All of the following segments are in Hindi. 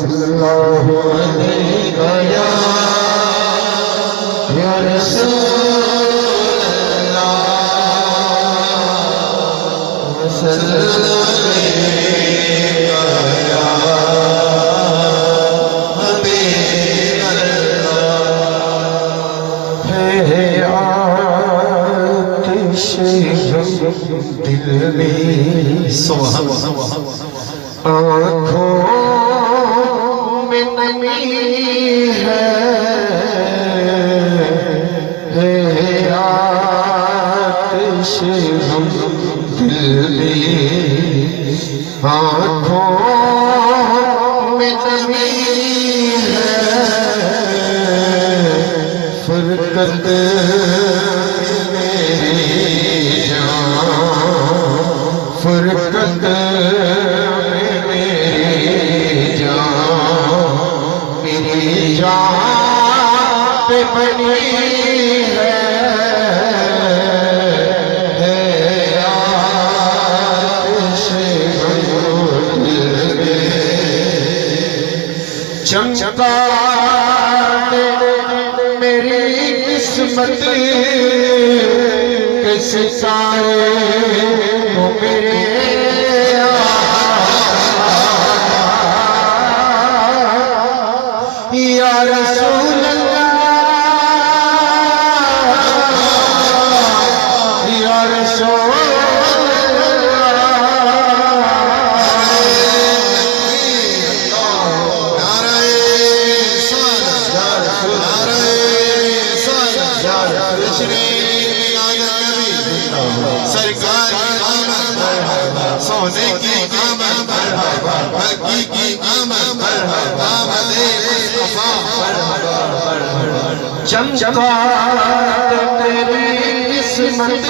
सल्लल्लाहु अलैहि या रसूल अल्लाह सल्लल्लाहु दिल में आँखों में नमी है आतिश हम दिल में आँखों में नमी है फुरकत फुरकत में मेरी जान पे बनी है आतिश चमका मेरी किस्मत के सितारे मेरे या रसूल अल्लाह या रसूल सोने की आमद बल्कि की आमद आमदे मुस्तफा चमका तेरी किस्मत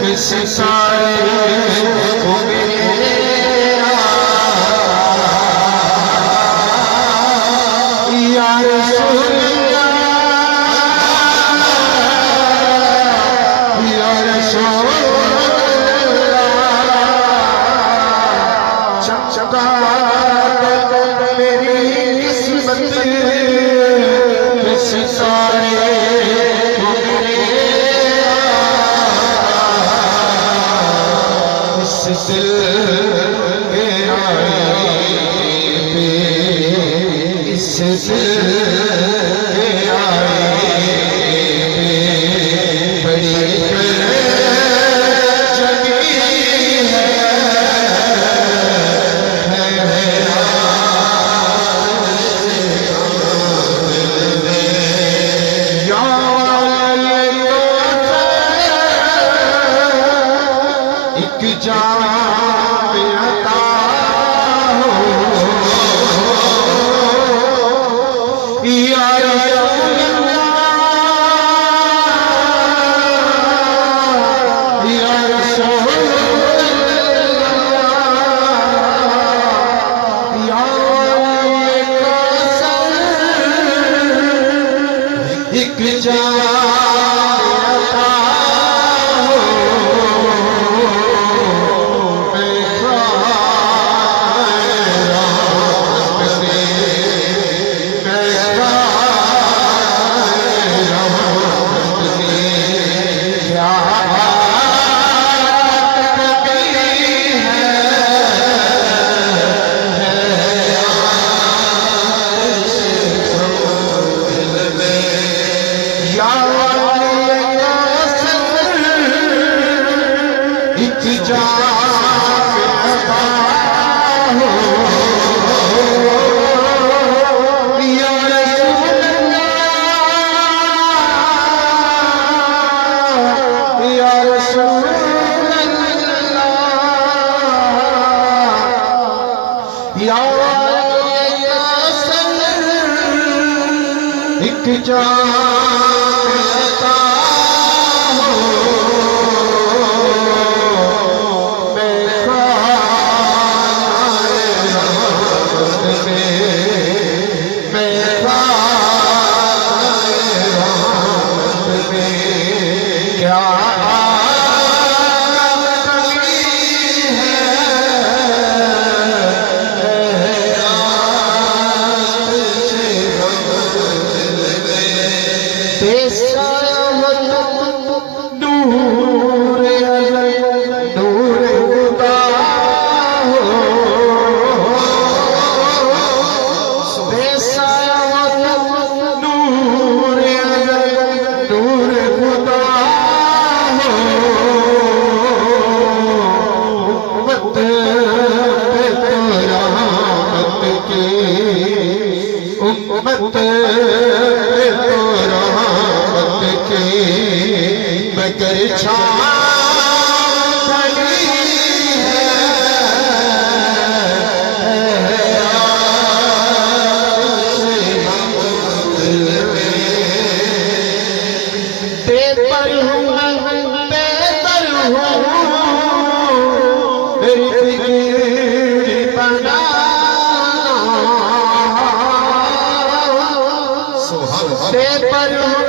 किस सारे को मेरे या रसूल या रसूल चमका मेरी किस्मत किस सारे इस दिल के आए पे इस दिल के आए पे बड़ी एक तो रहमत की मगर छाँव पर